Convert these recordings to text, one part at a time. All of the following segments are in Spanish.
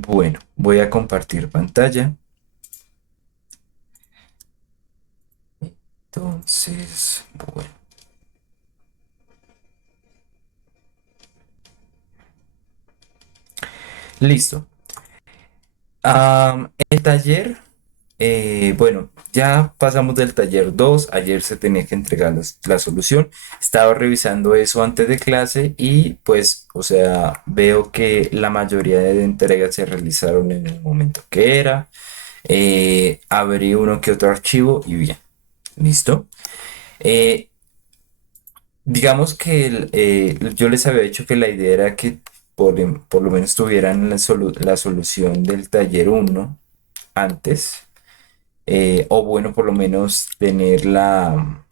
Bueno, voy a compartir pantalla. Entonces, bueno, listo. El taller, bueno, ya pasamos del taller 2. Ayer se tenía que entregar la solución. Estaba revisando eso antes de clase y pues, o sea, veo que la mayoría de entregas se realizaron en el momento que era. Abrí uno que otro archivo y bien, listo. Eh, digamos que yo les había dicho que la idea era que por lo menos tuvieran la solución del taller uno antes, o bueno, por lo menos tener o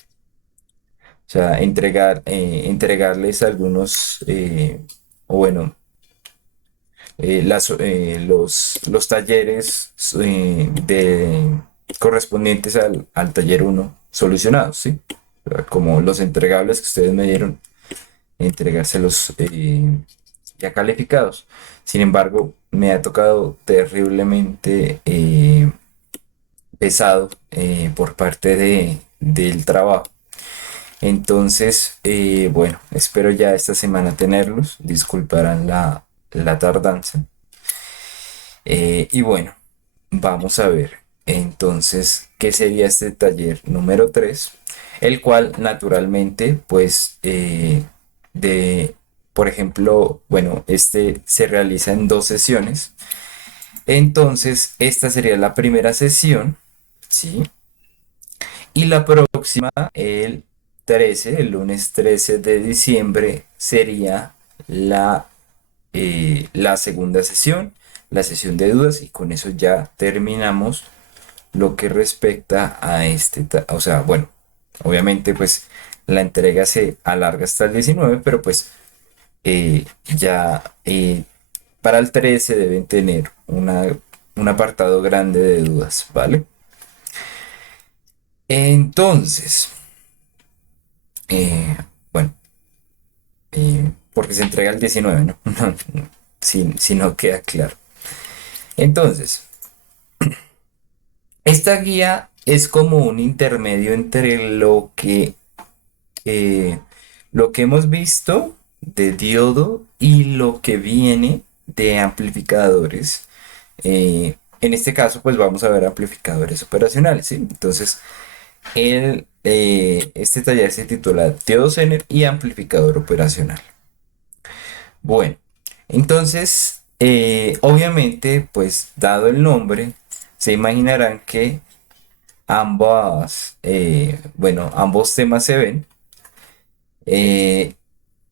sea, entregarles algunos, o bueno, los talleres correspondientes al taller uno solucionados, ¿sí? O sea, como los entregables que ustedes me dieron, entregárselos ya calificados. Sin embargo, me ha tocado terriblemente pesado por parte del trabajo. Entonces, bueno, espero ya esta semana tenerlos. Disculparán la tardanza. Y bueno, vamos a ver. Entonces, ¿qué sería este taller número 3? El cual naturalmente, pues, de, por ejemplo, bueno, este se realiza en dos sesiones. Entonces, esta sería la primera sesión, ¿sí? Y la próxima, el lunes 13 de diciembre, sería la segunda sesión, la sesión de dudas, y con eso ya terminamos lo que respecta a o sea, bueno, obviamente pues la entrega se alarga hasta el 19, pero pues ya para el 13 deben tener un apartado grande de dudas, ¿vale? Entonces, eh, bueno, porque se entrega el 19, ¿no? Si no queda claro. Entonces, esta guía es como un intermedio entre eh, lo que hemos visto de diodo y lo que viene de amplificadores. En este caso, pues vamos a ver amplificadores operacionales, ¿sí? Entonces, este taller se titula Diodo Zener y amplificador operacional. Bueno, entonces, obviamente, pues dado el nombre, se imaginarán que ambos temas se ven. Eh,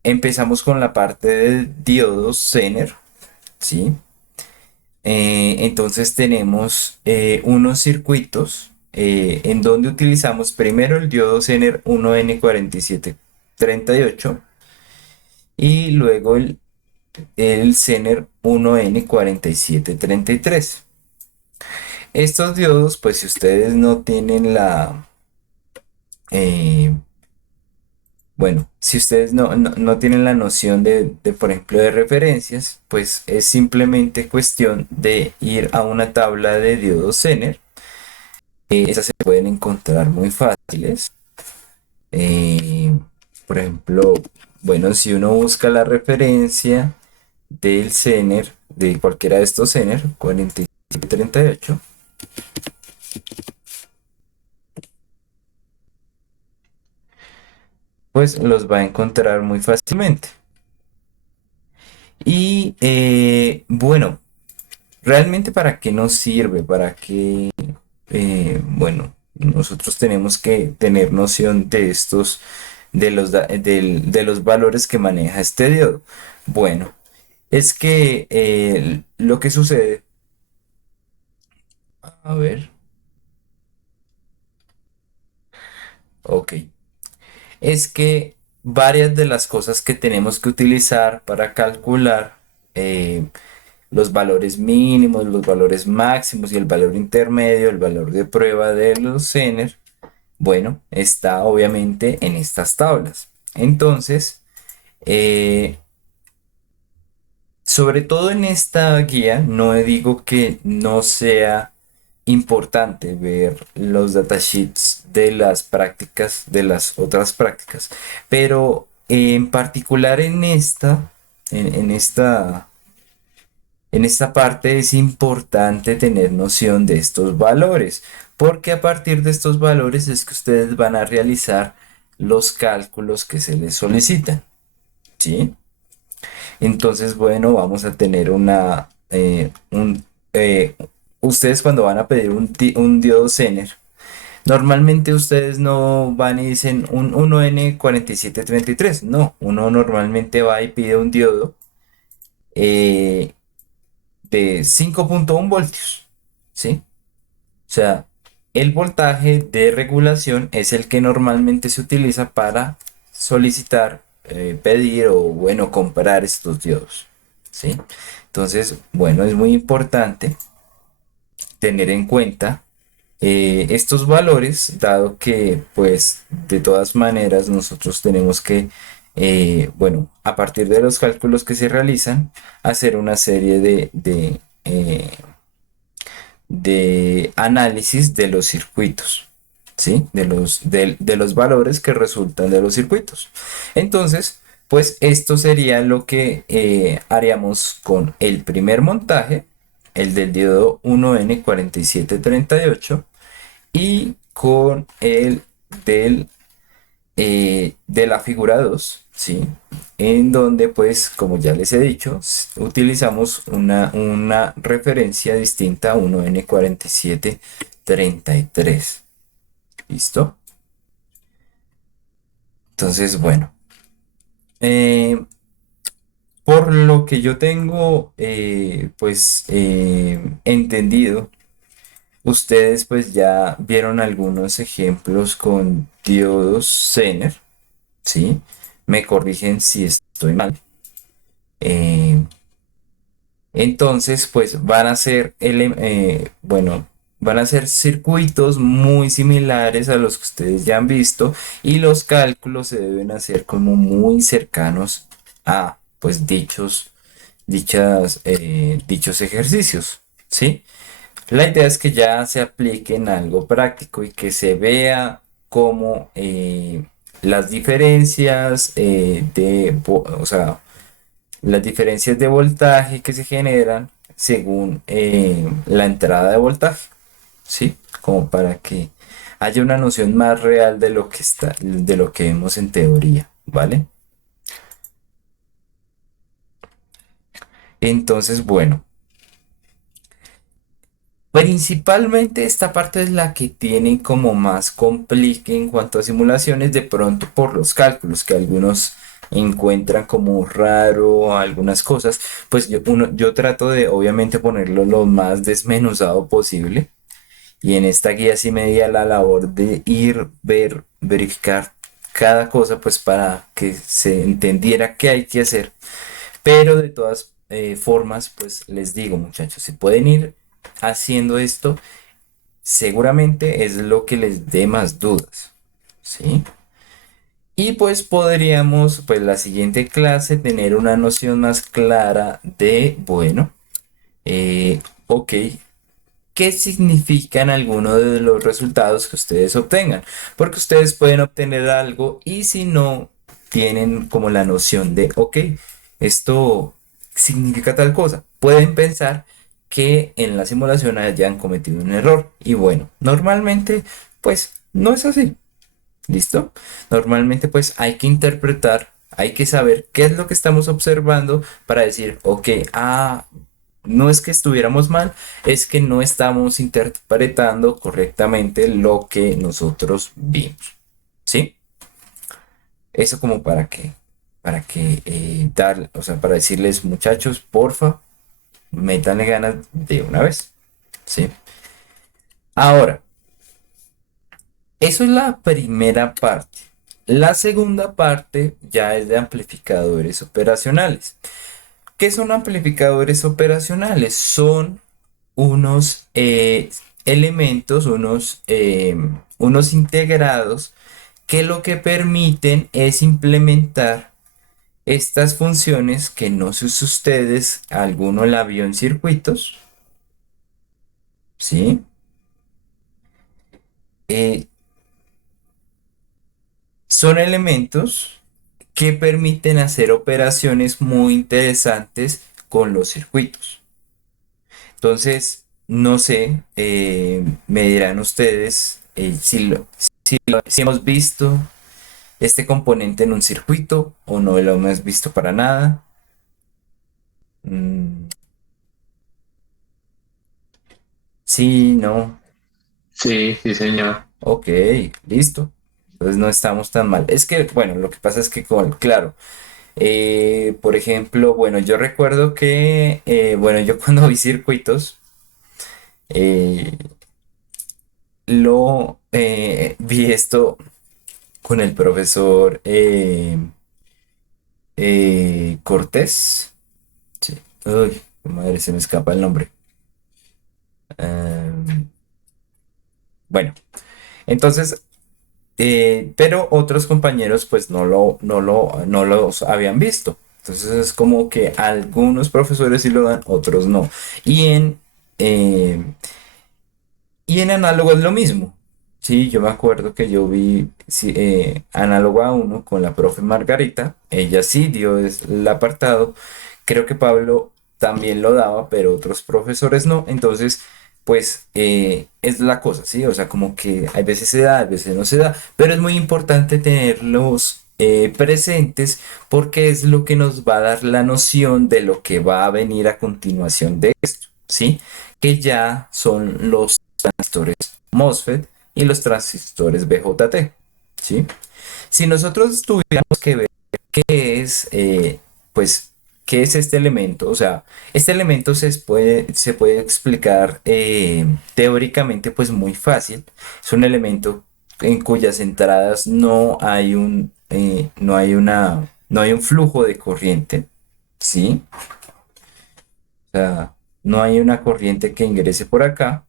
Empezamos con la parte de diodos Zener, ¿sí? Entonces tenemos unos circuitos en donde utilizamos primero el diodo Zener 1N4738 y luego el Zener 1N4733. Estos diodos, pues si ustedes no tienen eh, bueno, si ustedes no tienen la noción por ejemplo, de referencias, pues es simplemente cuestión de ir a una tabla de diodos Zener. Esas se pueden encontrar muy fáciles. Eh, por ejemplo, bueno, si uno busca la referencia del Zener, de cualquiera de estos Zener, 4738, pues los va a encontrar muy fácilmente. Y bueno, realmente para qué nos sirve, para qué, bueno, nosotros tenemos que tener noción de de los valores que maneja este diodo. Bueno, es que lo que sucede, a ver, ok, es que varias de las cosas que tenemos que utilizar para calcular eh, los valores mínimos, los valores máximos y el valor intermedio, el valor de prueba de los Zener, bueno, está obviamente en estas tablas. Entonces, eh, sobre todo en esta guía, no digo que no sea importante ver los datasheets de las prácticas, de las otras prácticas, pero en particular en en esta parte es importante tener noción de estos valores, porque a partir de estos valores es que ustedes van a realizar los cálculos que se les solicitan, ¿sí? Entonces, bueno, vamos a tener ustedes cuando van a pedir un diodo Zener, normalmente ustedes no van y dicen un 1N4733, no, uno normalmente va y pide un diodo eh, de 5,1 voltios, ¿sí? O sea, el voltaje de regulación es el que normalmente se utiliza para solicitar, pedir o, bueno, comprar estos diodos, ¿sí? Entonces, bueno, es muy importante tener en cuenta estos valores, dado que, pues, de todas maneras nosotros tenemos que, bueno, a partir de los cálculos que se realizan, hacer una serie de análisis de los circuitos, ¿sí? De los valores que resultan de los circuitos. Entonces, pues esto sería lo que haríamos con el primer montaje, el del diodo 1N4738, y con el de la figura 2, ¿sí? En donde, pues, como ya les he dicho, utilizamos una referencia distinta a 1N4733. ¿Listo? Entonces, bueno, eh, por lo que yo tengo, pues, entendido, ustedes pues ya vieron algunos ejemplos con diodos Zener, ¿sí? Me corrigen si estoy mal. Eh, entonces, pues van a ser, bueno, van a ser circuitos muy similares a los que ustedes ya han visto y los cálculos se deben hacer como muy cercanos a, pues, dichos ejercicios, ¿sí? La idea es que ya se aplique en algo práctico y que se vea cómo las diferencias o sea, las diferencias de voltaje que se generan según la entrada de voltaje, ¿sí? Como para que haya una noción más real de lo que de lo que vemos en teoría, ¿vale? Entonces, bueno. Principalmente esta parte es la que tiene como más complique en cuanto a simulaciones, de pronto por los cálculos que algunos encuentran como raro algunas cosas, pues yo trato de obviamente ponerlo lo más desmenuzado posible y en esta guía sí me di a la labor de verificar cada cosa pues para que se entendiera qué hay que hacer, pero de todas formas pues les digo muchachos, si pueden ir haciendo esto seguramente es lo que les dé más dudas, ¿sí? Y pues podríamos, pues la siguiente clase, tener una noción más clara de, bueno, ok, ¿qué significan algunos de los resultados que ustedes obtengan? Porque ustedes pueden obtener algo y si no tienen como la noción de, ok, esto significa tal cosa, pueden pensar que en la simulación hayan cometido un error. Y bueno, normalmente pues no es así. ¿Listo? Normalmente pues hay que interpretar, hay que saber qué es lo que estamos observando para decir, ok, no es que estuviéramos mal, es que no estamos interpretando correctamente lo que nosotros vimos. ¿Sí? Eso como o sea, para decirles, muchachos, porfa, métanle ganas de una vez. ¿Sí? Ahora, eso es la primera parte. La segunda parte ya es de amplificadores operacionales. ¿Qué son amplificadores operacionales? Son unos elementos, unos integrados que lo que permiten es implementar Estas funciones que no sé si ustedes, alguno la vio en circuitos, ¿sí? Eh, Son elementos que permiten hacer operaciones muy interesantes con los circuitos. Entonces, no sé, me dirán ustedes si hemos visto este componente en un circuito o no lo hemos visto para nada. Mm, sí, no. Sí, sí, señor. Ok, listo. Entonces no estamos tan mal. Es que, bueno, lo que pasa es que, claro, por ejemplo, bueno, yo recuerdo que, bueno, yo cuando vi circuitos, eh, vi esto con el profesor Cortés. Sí. Uy, madre, se me escapa el nombre. Em, bueno, entonces, pero otros compañeros pues no los habían visto. Entonces es como que algunos profesores sí lo dan, otros no. Y en, eh, y en análogo es lo mismo. Sí, yo me acuerdo que yo vi sí, análogo a uno con la profe Margarita. Ella sí dio el apartado. Creo que Pablo también lo daba, pero otros profesores no. Entonces, pues es la cosa, ¿sí? O sea, como que hay veces se da, a veces no se da. Pero es muy importante tenerlos presentes porque es lo que nos va a dar la noción de lo que va a venir a continuación de esto, ¿sí? Que ya son los transistores MOSFET y los transistores BJT, ¿sí? Si nosotros tuviéramos que ver qué es, pues, qué es este elemento, o sea, este elemento se puede explicar teóricamente, pues, muy fácil. Es un elemento en cuyas entradas no hay un flujo de corriente, ¿sí? O sea, no hay una corriente que ingrese por acá.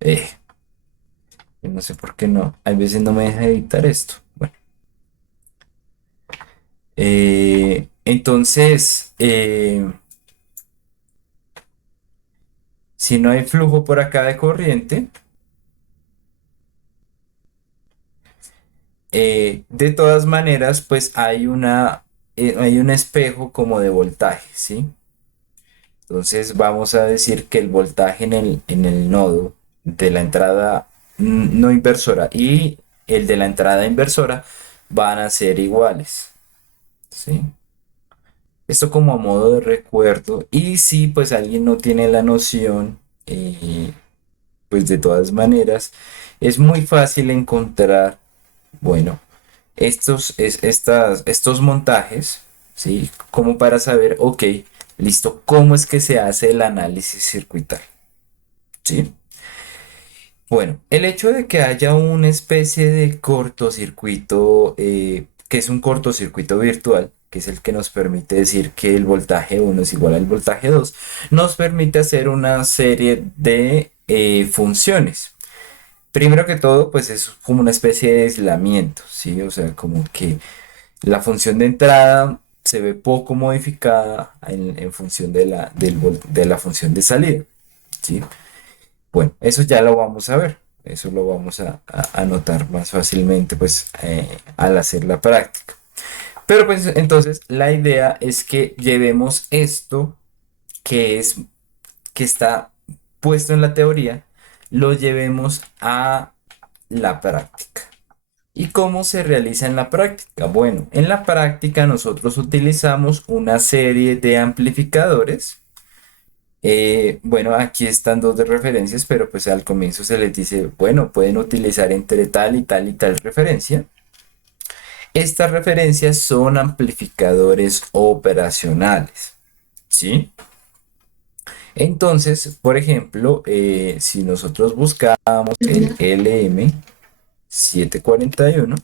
Eh, Yo no sé por qué no. Hay veces no me deja editar esto. Bueno, entonces, si no hay flujo por acá de corriente, de todas maneras, pues hay un espejo como de voltaje, ¿sí? Entonces vamos a decir que el voltaje en el nodo de la entrada no inversora y el de la entrada inversora van a ser iguales, ¿sí? Esto como a modo de recuerdo. Y si pues alguien no tiene la noción, pues de todas maneras, es muy fácil encontrar, bueno, estos montajes, ¿sí? Como para saber, ok, listo, ¿cómo es que se hace el análisis circuital? ¿Sí? Bueno, el hecho de que haya una especie de cortocircuito, que es un cortocircuito virtual, que es el que nos permite decir que el voltaje uno es igual al voltaje 2, nos permite hacer una serie de funciones. Primero que todo, pues es como una especie de aislamiento, ¿sí? O sea, como que la función de entrada se ve poco modificada en función de la función de salida, ¿sí? Bueno, eso ya lo vamos a ver. Eso lo vamos a notar más fácilmente, pues, al hacer la práctica. Pero pues entonces la idea es que llevemos esto que es, que está puesto en la teoría, lo llevemos a la práctica. ¿Y cómo se realiza en la práctica? Bueno, en la práctica nosotros utilizamos una serie de amplificadores. Bueno, aquí están dos de referencias, pero pues al comienzo se les dice, bueno, pueden utilizar entre tal y tal y tal referencia. Estas referencias son amplificadores operacionales, ¿sí? Entonces, por ejemplo, si nosotros buscamos el LM741,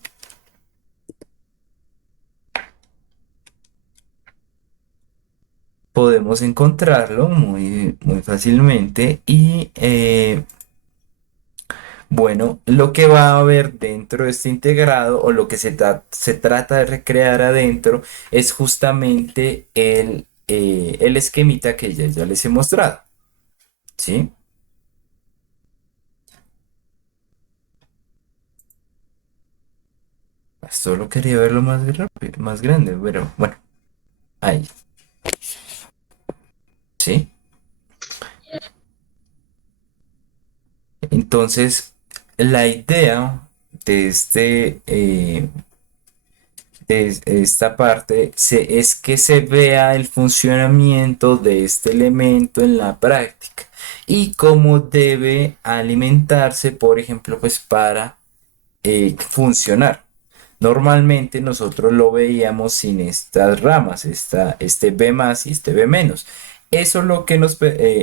podemos encontrarlo muy fácilmente y Bueno, lo que va a haber dentro de este integrado o lo que se trata de recrear adentro es justamente el esquemita que ya les he mostrado, ¿sí? Solo quería verlo más rápido, más grande, pero bueno, ahí, ¿sí? Entonces, la idea de de esta parte es que se vea el funcionamiento de este elemento en la práctica y cómo debe alimentarse, por ejemplo, pues para funcionar. Normalmente nosotros lo veíamos sin estas ramas, este B más y este B menos. Eso es lo que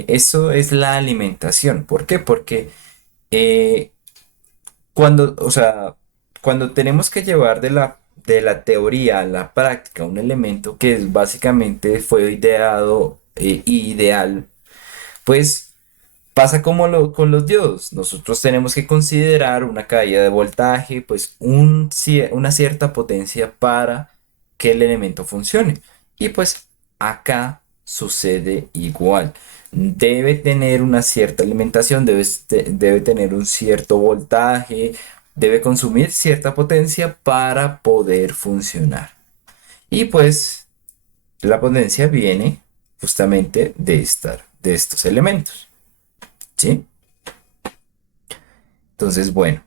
eso es la alimentación. ¿Por qué? Porque eh, o sea, cuando tenemos que llevar de la teoría a la práctica un elemento que es básicamente fue ideado y ideal, pues pasa como con los diodos. Nosotros tenemos que considerar una caída de voltaje, pues una cierta potencia para que el elemento funcione. Y pues acá sucede igual. Debe tener una cierta alimentación, debe tener un cierto voltaje, debe consumir cierta potencia para poder funcionar. Y pues la potencia viene justamente de estos elementos. ¿Sí? Entonces, bueno,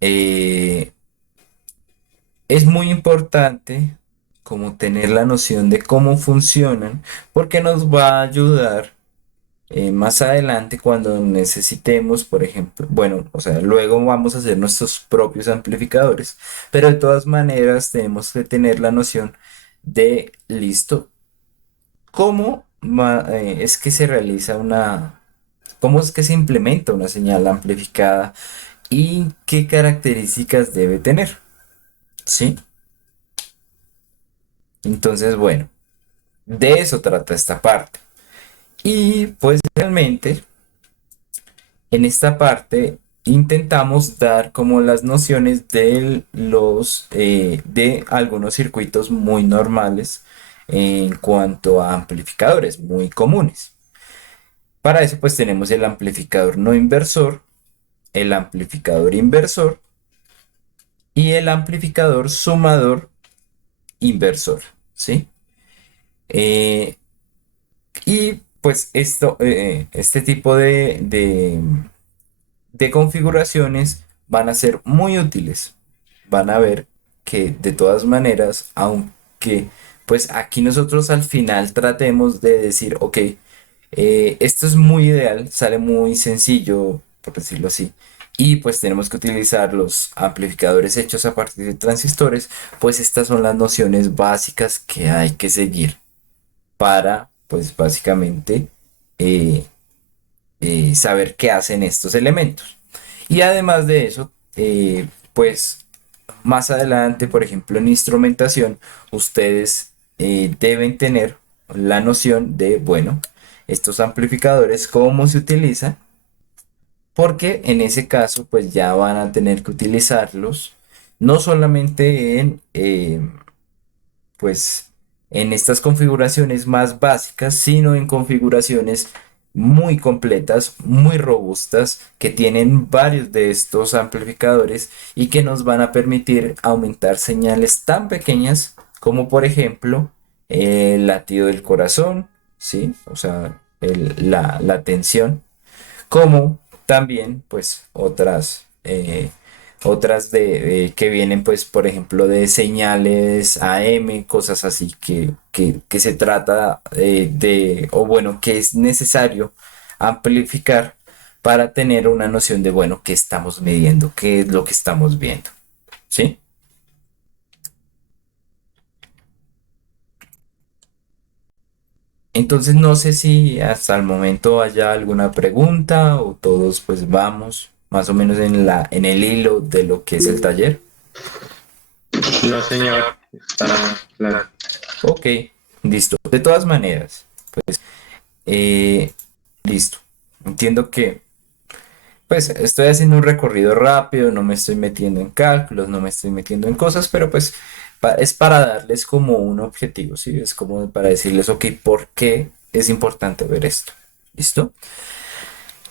eh, es muy importante como tener la noción de cómo funcionan, porque nos va a ayudar más adelante cuando necesitemos, por ejemplo, bueno, o sea, luego vamos a hacer nuestros propios amplificadores, pero de todas maneras tenemos que tener la noción de, listo, es que se realiza cómo es que se implementa una señal amplificada y qué características debe tener, ¿sí? Entonces, bueno, de eso trata esta parte. Y pues realmente en esta parte intentamos dar como las nociones de algunos circuitos muy normales en cuanto a amplificadores muy comunes. Para eso pues tenemos el amplificador no inversor, el amplificador inversor y el amplificador sumador inversor, ¿sí? Eh, y pues este tipo de configuraciones van a ser muy útiles. Van a ver que de todas maneras, aunque pues aquí nosotros al final tratemos de decir, ok, esto es muy ideal, sale muy sencillo, por decirlo así. Y pues tenemos que utilizar los amplificadores hechos a partir de transistores, pues estas son las nociones básicas que hay que seguir para, pues básicamente, eh, saber qué hacen estos elementos. Y además de eso, pues más adelante, por ejemplo, en instrumentación, ustedes deben tener la noción de, bueno, estos amplificadores, cómo se utilizan, porque en ese caso, pues ya van a tener que utilizarlos no solamente pues en estas configuraciones más básicas, sino en configuraciones muy completas, muy robustas, que tienen varios de estos amplificadores y que nos van a permitir aumentar señales tan pequeñas como por ejemplo el latido del corazón, ¿sí? O sea, la tensión como también pues otras que vienen pues por ejemplo de señales AM, cosas así que se trata o bueno, que es necesario amplificar para tener una noción de bueno, qué estamos midiendo, qué es lo que estamos viendo, ¿sí? Entonces no sé si hasta el momento haya alguna pregunta o todos pues vamos más o menos en en el hilo de lo que es el taller. No, señor. Está claro. Ok, listo. De todas maneras, eh, listo. Entiendo que Pues estoy haciendo un recorrido rápido, no me estoy metiendo en cálculos, no me estoy metiendo en cosas, pero pues es para darles como un objetivo, ¿sí? Es como para decirles, ok, ¿por qué es importante ver esto? ¿Listo?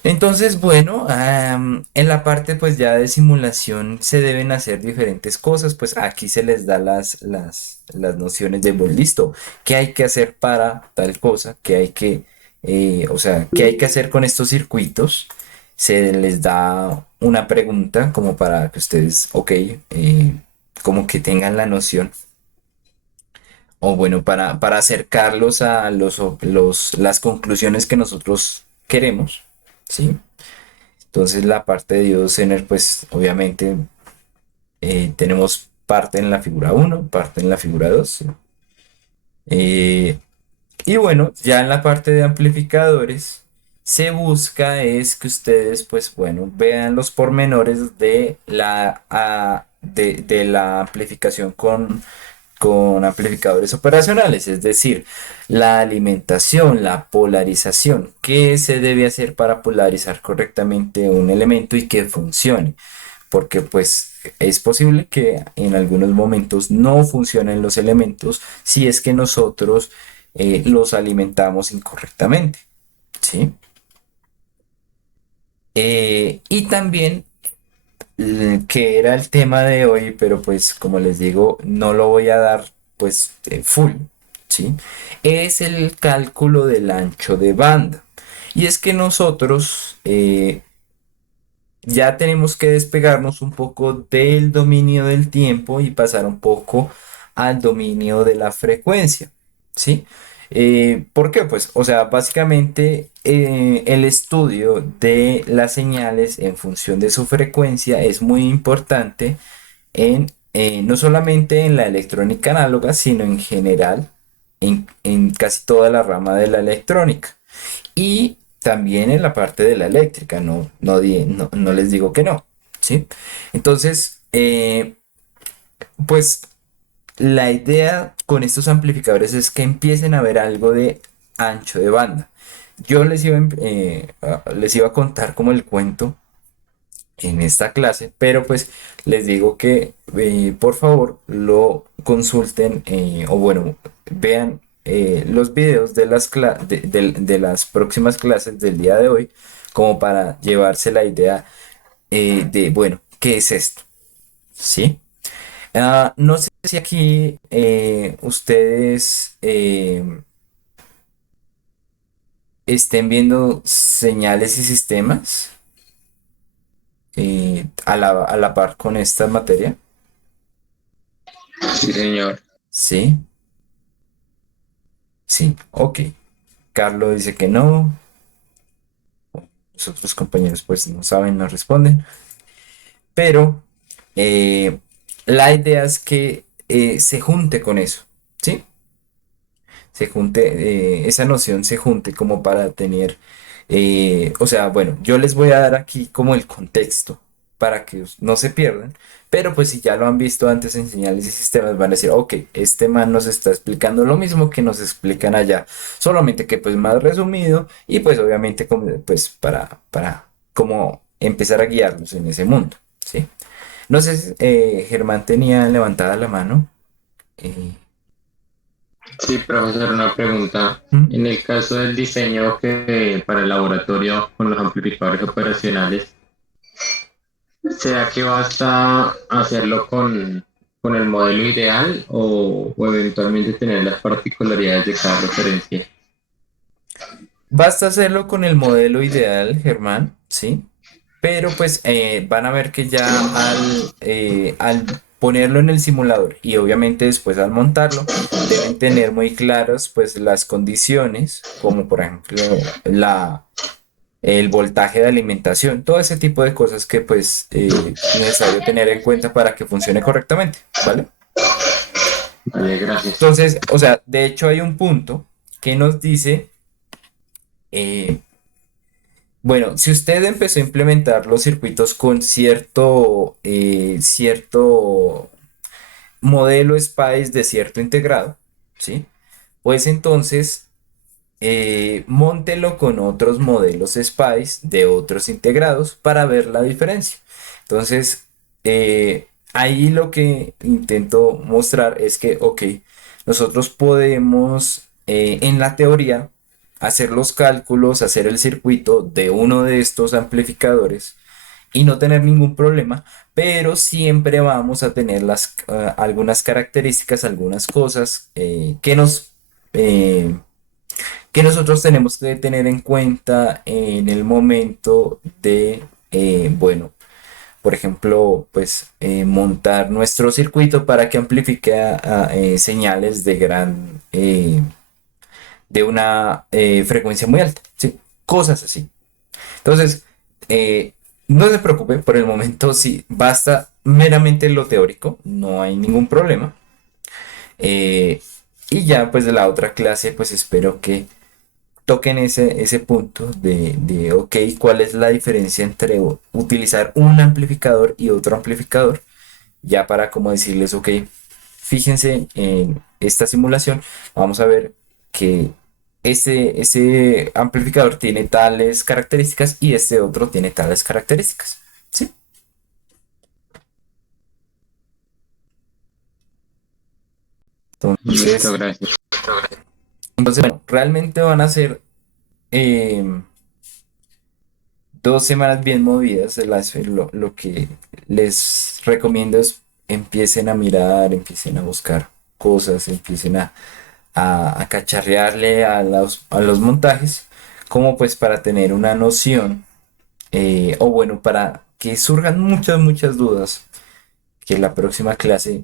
Entonces, bueno, en la parte pues ya de simulación se deben hacer diferentes cosas, pues aquí se les da las nociones de, bueno, listo, qué hay que hacer para tal cosa, qué hay que, o sea, qué hay que hacer con estos circuitos, se les da una pregunta como para que ustedes, ok, como que tengan la noción, o bueno, para acercarlos a las conclusiones que nosotros queremos, ¿sí? Entonces la parte de Diodener, pues obviamente tenemos parte en la figura uno, parte en la figura 2. eh, y bueno, ya en la parte de amplificadores, se busca es que ustedes, pues bueno, vean los pormenores de de la amplificación con amplificadores operacionales, es decir, la alimentación, la polarización, qué se debe hacer para polarizar correctamente un elemento y que funcione, porque pues es posible que en algunos momentos no funcionen los elementos si es que nosotros los alimentamos incorrectamente, ¿sí? Y también que era el tema de hoy, pero pues como les digo, no lo voy a dar pues full, ¿sí? Es el cálculo del ancho de banda. Y es que nosotros ya tenemos que despegarnos un poco del dominio del tiempo y pasar un poco al dominio de la frecuencia, ¿sí? ¿Por qué? Pues, o sea, básicamente el estudio de las señales en función de su frecuencia es muy importante no solamente en la electrónica análoga, sino en general en casi toda la rama de la electrónica. Y también en la parte de la eléctrica, no les digo que no, ¿sí? Entonces, pues la idea con estos amplificadores es que empiecen a ver algo de ancho de banda. Yo les iba a contar como el cuento en esta clase, pero pues les digo que por favor lo consulten o bueno, vean los videos de de las próximas clases del día de hoy como para llevarse la idea de, bueno, ¿qué es esto? ¿Sí? No sé si aquí ustedes estén viendo señales y sistemas a la par con esta materia. Sí, señor. Sí, sí, ok. Carlos dice que no. Los otros compañeros pues no saben, no responden. Pero eh, la idea es que se junte con eso, ¿sí? Se junte, esa noción se junte como para tener, o sea, bueno, yo les voy a dar aquí como el contexto para que no se pierdan, pero pues si ya lo han visto antes en señales y sistemas van a decir, ok, este man nos está explicando lo mismo que nos explican allá, solamente que pues más resumido y pues obviamente como, pues para como empezar a guiarnos en ese mundo, ¿sí? No sé, si, Germán tenía levantada la mano. eh, Sí, profesor, una pregunta. ¿Mm? En el caso del diseño que para el laboratorio con los amplificadores operacionales, ¿será que basta hacerlo con el modelo ideal o eventualmente tener las particularidades de cada referencia? Basta hacerlo con el modelo ideal, Germán, ¿sí? Pero pues van a ver que ya al ponerlo en el simulador y obviamente después al montarlo, deben tener muy claras pues las condiciones, como por ejemplo el voltaje de alimentación, todo ese tipo de cosas que pues es necesario tener en cuenta para que funcione correctamente, ¿vale? Vale, gracias. Entonces, o sea, de hecho hay un punto que nos dice... eh, bueno, si usted empezó a implementar los circuitos con cierto modelo SPICE de cierto integrado, ¿sí? Pues entonces, móntelo con otros modelos Spice de otros integrados para ver la diferencia. Entonces, ahí lo que intento mostrar es que, ok, nosotros podemos en la teoría hacer los cálculos, hacer el circuito de uno de estos amplificadores y no tener ningún problema, pero siempre vamos a tener algunas características, algunas cosas eh, que nosotros tenemos que tener en cuenta en el momento de, bueno, por ejemplo, pues montar nuestro circuito para que amplifique señales de una frecuencia muy alta, ¿sí? Cosas así. Entonces, eh, no se preocupe, por el momento sí, basta meramente lo teórico, no hay ningún problema. Eh, y ya, pues de la otra clase, pues espero que toquen ese punto ok, ¿cuál es la diferencia entre utilizar un amplificador y otro amplificador? Ya para como decirles, ok, fíjense en esta simulación, vamos a ver que ese amplificador tiene tales características y este otro tiene tales características. ¿Sí? Listo, Entonces, gracias. bueno, realmente van a ser em, 2 semanas bien movidas. Lo que les recomiendo es empiecen a mirar, empiecen a buscar cosas, empiecen a cacharrearle a los montajes, como pues para tener una noción, o bueno, para que surjan muchas, muchas dudas, que en la próxima clase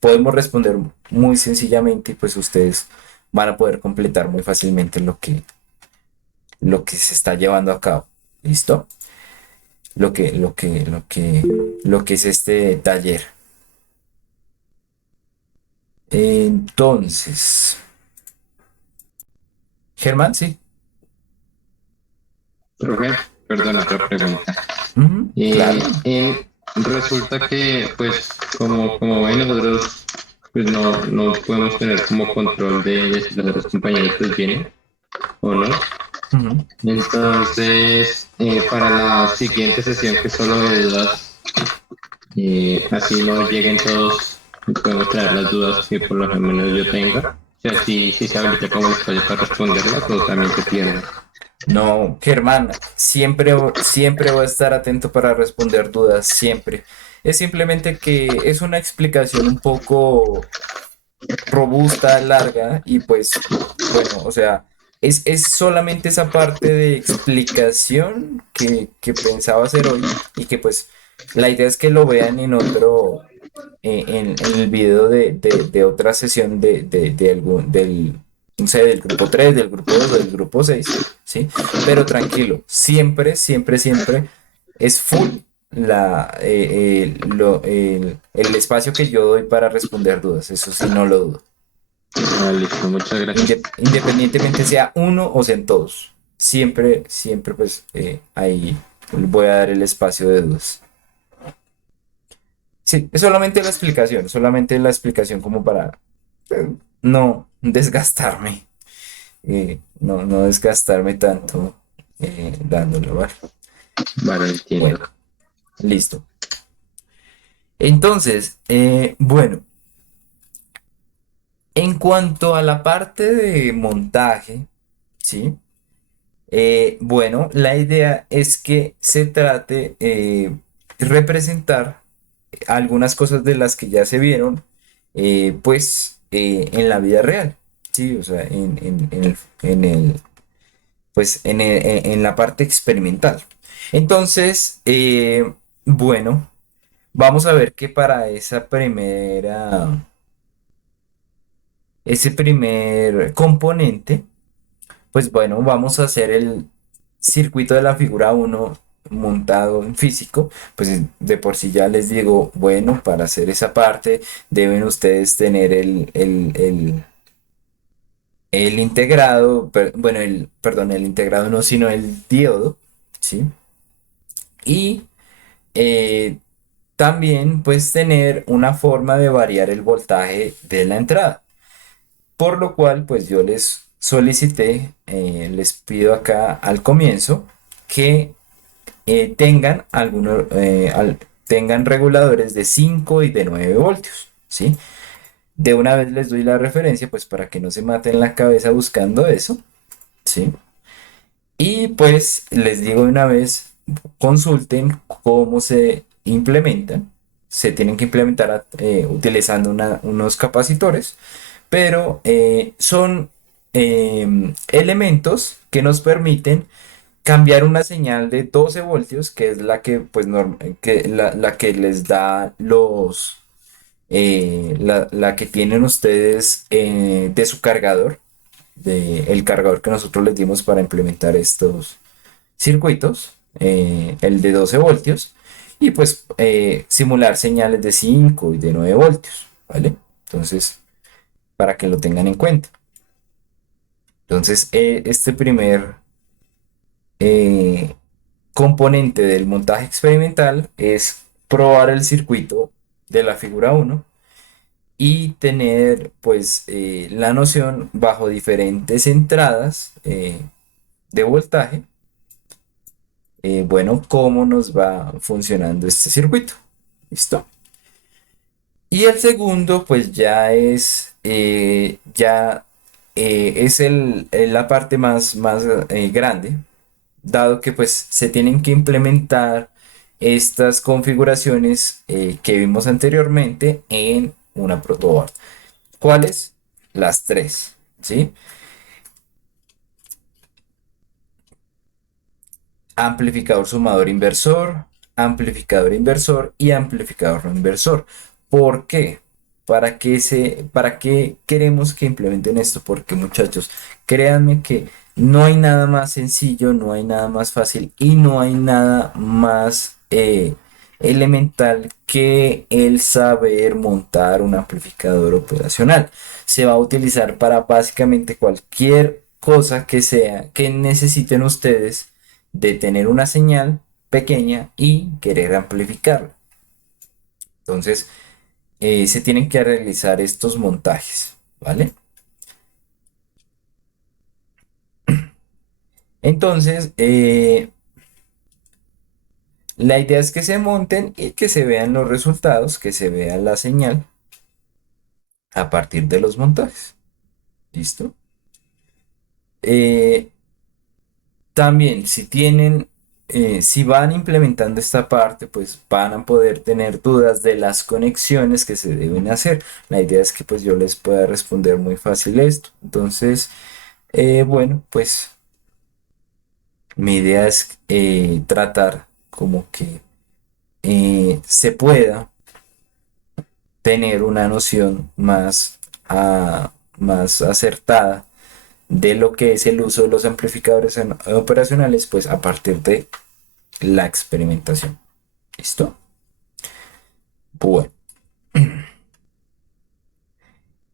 podemos responder muy sencillamente y pues ustedes van a poder completar muy fácilmente lo que se está llevando a cabo. ¿Listo? Lo que es este taller. Entonces, Germán, sí. Profe, perdón, otra pregunta. Ujú, claro. Resulta que, pues, como ven, nosotros pues no podemos tener como control de si los otros compañeros pues vienen o no. Ujú. Entonces, para la siguiente sesión que es solo de dudas, así no lleguen todos, podemos traer las dudas que por lo menos yo tenga. O sea, si se habilita como el espacio para responderlas, o también se pierden. No, Germán, siempre, siempre voy a estar atento para responder dudas, siempre. Es simplemente que es una explicación un poco robusta, larga, y pues, bueno, o sea, es solamente esa parte de explicación que pensaba hacer hoy y que pues la idea es que lo vean en otro, en el video de otra sesión no sé, del grupo 3 del grupo 2 o del grupo 6, ¿sí? Pero tranquilo, siempre, siempre, siempre es full el espacio que yo doy para responder dudas, eso sí, no lo dudo. Ah, listo, muchas gracias. Independientemente sea uno o sean todos, siempre, siempre pues ahí voy a dar el espacio de dudas. Sí, es solamente la explicación como para no desgastarme, no desgastarme tanto dándolo, ¿vale? Vale, entiendo. Bueno, listo. Entonces, bueno, en cuanto a la parte de montaje, ¿sí? Bueno, la idea es que se trate representar algunas cosas de las que ya se vieron, pues en la vida real, ¿sí? O sea, pues, en la parte experimental. Entonces, bueno, vamos a ver que para ese primer componente, pues bueno, vamos a hacer el circuito de la figura uno montado en físico, pues de por sí ya les digo, bueno, para hacer esa parte deben ustedes tener el integrado, bueno, perdón, el integrado no, sino el diodo, ¿sí? Y eh, también pues tener una forma de variar el voltaje de la entrada. Por lo cual, pues yo les solicité, les pido acá al comienzo que tengan tengan reguladores de 5 y de 9 voltios, ¿sí? De una vez les doy la referencia, pues para que no se maten la cabeza buscando eso, ¿sí? Y pues les digo de una vez, consulten cómo se implementan. Se tienen que implementar utilizando unos capacitores, pero son elementos que nos permiten cambiar una señal de 12 voltios, que es la que, pues, la que les da la que tienen ustedes de su cargador, el cargador que nosotros les dimos para implementar estos circuitos, el de 12 voltios, y pues simular señales de 5 y de 9 voltios, ¿vale? Entonces, para que lo tengan en cuenta. Entonces, este primer eh, componente del montaje experimental es probar el circuito de la figura uno y tener pues la noción bajo diferentes entradas de voltaje, bueno, cómo nos va funcionando este circuito. ¿Listo? Y el segundo pues es la parte más grande, dado que pues se tienen que implementar estas configuraciones que vimos anteriormente en una protoboard. ¿Cuáles? Las tres, ¿sí? Amplificador sumador inversor, amplificador inversor y amplificador no inversor. ¿Por qué? ¿Para qué queremos que implementen esto? Porque muchachos, créanme que no hay nada más sencillo, no hay nada más fácil y no hay nada más elemental que el saber montar un amplificador operacional. Se va a utilizar para básicamente cualquier cosa que sea que necesiten ustedes de tener una señal pequeña y querer amplificarla. Entonces, se tienen que realizar estos montajes, ¿vale? Entonces, la idea es que se monten y que se vean los resultados, que se vea la señal a partir de los montajes. ¿Listo? Eh, También, si van implementando esta parte, pues van a poder tener dudas de las conexiones que se deben hacer. La idea es que pues yo les pueda responder muy fácil esto. Entonces, bueno, pues mi idea es tratar como que se pueda tener una noción más acertada de lo que es el uso de los amplificadores operacionales, pues a partir de la experimentación. ¿Listo? Bueno,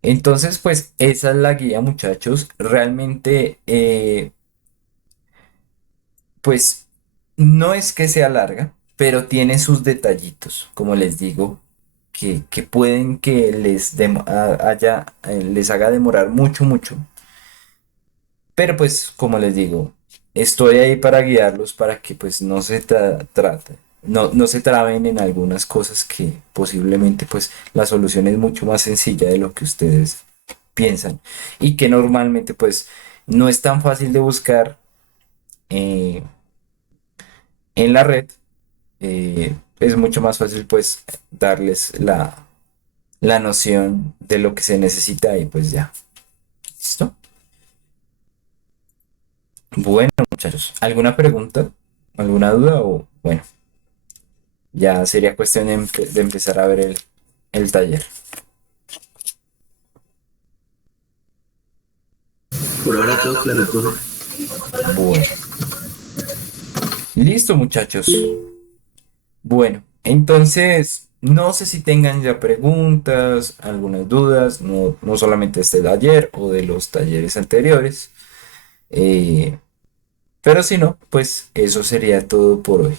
entonces pues esa es la guía, muchachos. Realmente, pues no es que sea larga, pero tiene sus detallitos, como les digo, que pueden que les haga demorar mucho, mucho. Pero pues, como les digo, estoy ahí para guiarlos para que pues no se trate, no se traben en algunas cosas que posiblemente pues la solución es mucho más sencilla de lo que ustedes piensan y que normalmente pues no es tan fácil de buscar eh, en la red. Es mucho más fácil pues darles la noción de lo que se necesita y pues ya. ¿Listo? Bueno, muchachos, ¿alguna pregunta? ¿Alguna duda? O bueno, ya sería cuestión de empezar a ver el taller. Por ahora todo claro, profe. Bueno, listo, muchachos. Bueno, entonces, no sé si tengan ya preguntas, algunas dudas, no solamente este taller o de los talleres anteriores. eh, pero si no, pues eso sería todo por hoy.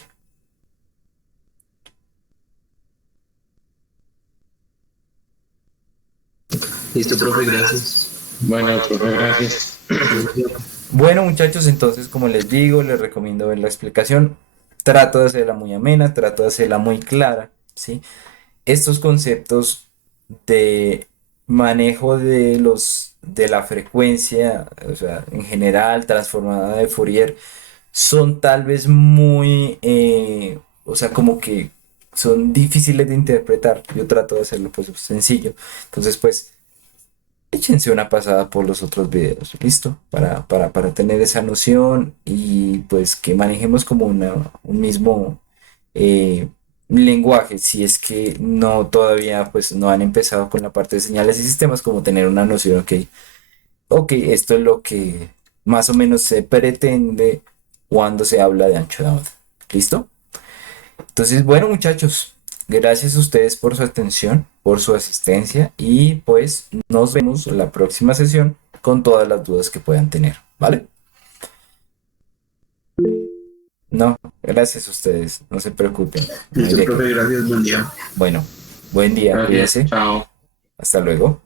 Listo, profe, gracias. Bueno, profe, gracias. Bueno, muchachos, entonces, como les digo, les recomiendo ver la explicación. Trato de hacerla muy amena, trato de hacerla muy clara, ¿sí? Estos conceptos de manejo de la frecuencia, o sea, en general, transformada de Fourier, son tal vez muy, o sea, como que son difíciles de interpretar. Yo trato de hacerlo pues sencillo. Entonces, pues, échense una pasada por los otros videos, ¿listo? Para tener esa noción y pues que manejemos como un mismo eh, lenguaje, si es que no todavía pues no han empezado con la parte de señales y sistemas, como tener una noción, ok, esto es lo que más o menos se pretende cuando se habla de ancho de banda. ¿Listo? Entonces, bueno, muchachos, gracias a ustedes por su atención, por su asistencia y pues nos vemos en la próxima sesión con todas las dudas que puedan tener, ¿vale? No, gracias a ustedes, no se preocupen, no hay Listo, de qué. profe, gracias, buen día. Bueno, buen día, Gracias, cuídense, chao. hasta luego.